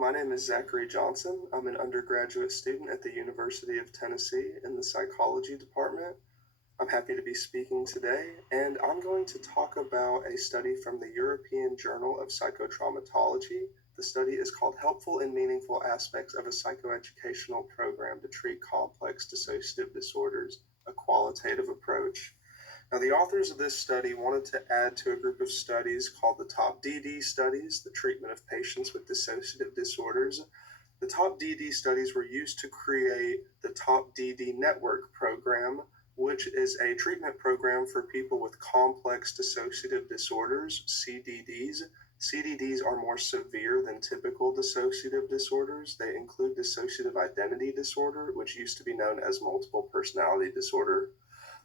my name is Zachary Johnson. I'm an undergraduate student at the University of Tennessee in the psychology department. I'm happy to be speaking today, and I'm going to talk about a study from the European Journal of Psychotraumatology. The study is called Helpful and Meaningful Aspects of a Psychoeducational Program to Treat Complex Dissociative Disorders, a Qualitative Approach. Now, the authors of this study wanted to add to a group of studies called the TOP DD studies, the treatment of patients with dissociative disorders. The TOP DD studies were used to create the TOP DD Network program, which is a treatment program for people with complex dissociative disorders, CDDs. CDDs are more severe than typical dissociative disorders. They include dissociative identity disorder, which used to be known as multiple personality disorder.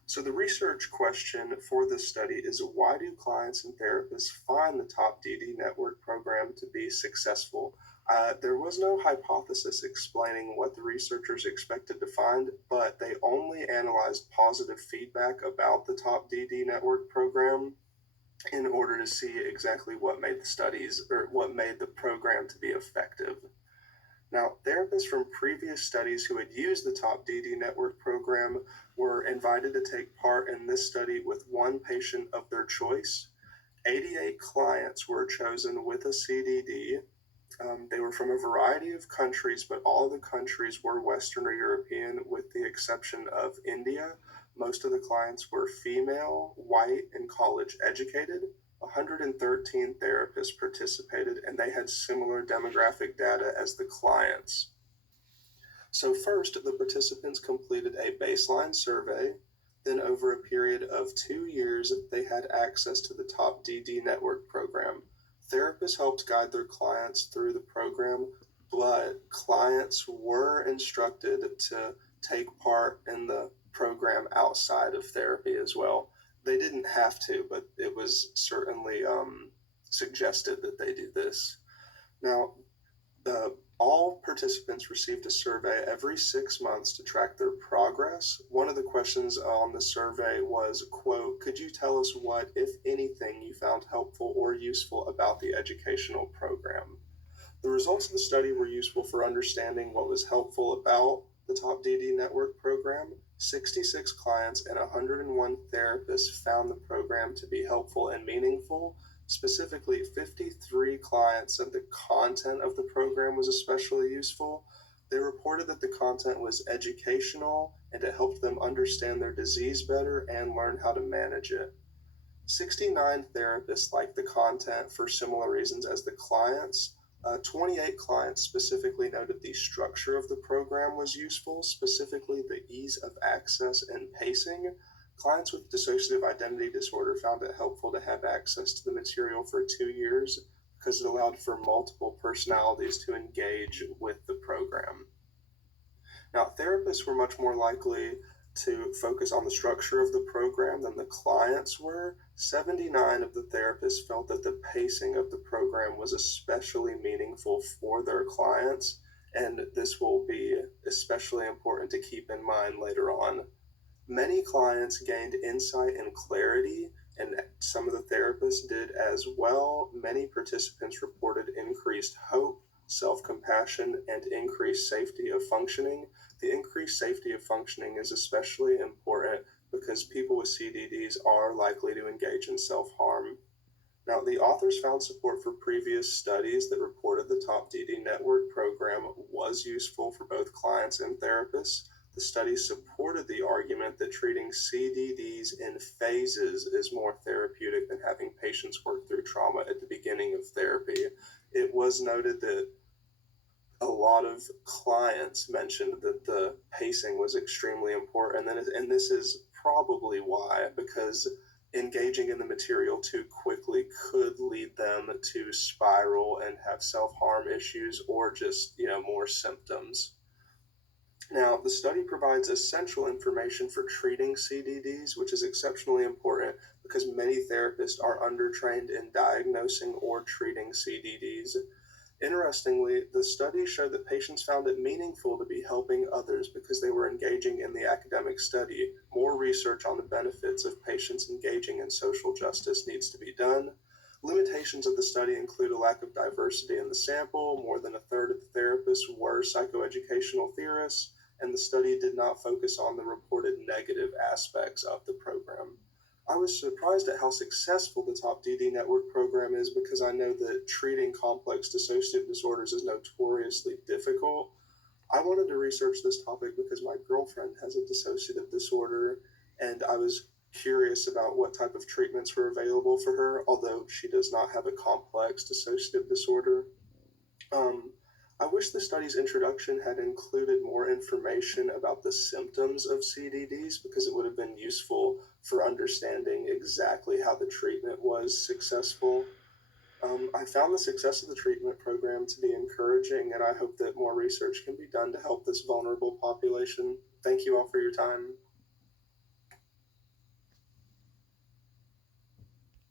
So the research question for this study is, why do clients and therapists find the TOP DD Network program to be successful? There was no hypothesis explaining what the researchers expected to find, but they only analyzed positive feedback about the TOP DD Network program in order to see exactly what made the studies or what made the program to be effective. Now, therapists from previous studies who had used the TOP DD Network program were invited to take part in this study with one patient of their choice. 88 clients were chosen with a CDD. They were from a variety of countries, but all the countries were Western or European, with the exception of India. Most of the clients were female, white, and college educated. 113 therapists participated, and they had similar demographic data as the clients. So first, the participants completed a baseline survey. Then over a period of 2 years, they had access to the TOP DD Network program. Therapists helped guide their clients through the program, but clients were instructed to take part in the program outside of therapy as well. They didn't have to, but it was certainly suggested that they do this. Now, all participants received a survey every 6 months to track their progress. One of the questions on the survey was, quote, "Could you tell us what, if anything, you found helpful or useful about the educational program?" The results of the study were useful for understanding what was helpful about the TOP DD Network program. 66 clients and 101 therapists found the program to be helpful and meaningful. Specifically, 53 clients said the content of the program was especially useful. They reported that the content was educational and it helped them understand their disease better and learn how to manage it. 69 therapists liked the content for similar reasons as the clients. 28 clients specifically noted the structure of the program was useful, specifically the ease of access and pacing. Clients with dissociative identity disorder found it helpful to have access to the material for 2 years because it allowed for multiple personalities to engage with the program. Now, therapists were much more likely to focus on the structure of the program than the clients were. 79 of the therapists felt that the pacing of the program was especially meaningful for their clients, and this will be especially important to keep in mind later on. Many clients gained insight and clarity, and some of the therapists did as well. Many participants reported increased hope, self-compassion, and increased safety of functioning. The increased safety of functioning is especially important because people with CDDs are likely to engage in self-harm. Now, the authors found support for previous studies that reported the TOP DD Network program was useful for both clients and therapists. The study supported the argument that treating CDDs in phases is more therapeutic than having patients work through trauma at the beginning of therapy. It was noted that a lot of clients mentioned that the pacing was extremely important, and this is probably why, because engaging in the material too quickly could lead them to spiral and have self-harm issues or just, more symptoms. Now, the study provides essential information for treating CDDs, which is exceptionally important because many therapists are undertrained in diagnosing or treating CDDs. Interestingly, the study showed that patients found it meaningful to be helping others because they were engaging in the academic study. More research on the benefits of patients engaging in social justice needs to be done. Limitations of the study include a lack of diversity in the sample. More than a third of the therapists were psychoeducational theorists, and the study did not focus on the reported negative aspects of the program. I was surprised at how successful the Top DD Network program is because I know that treating complex dissociative disorders is notoriously difficult. I wanted to research this topic because my girlfriend has a dissociative disorder, and I was curious about what type of treatments were available for her, although she does not have a complex dissociative disorder. Um, I wish the study's introduction had included more information about the symptoms of CDDs because it would have been useful for understanding exactly how the treatment was successful. I found the success of the treatment program to be encouraging, and I hope that more research can be done to help this vulnerable population. Thank you all for your time.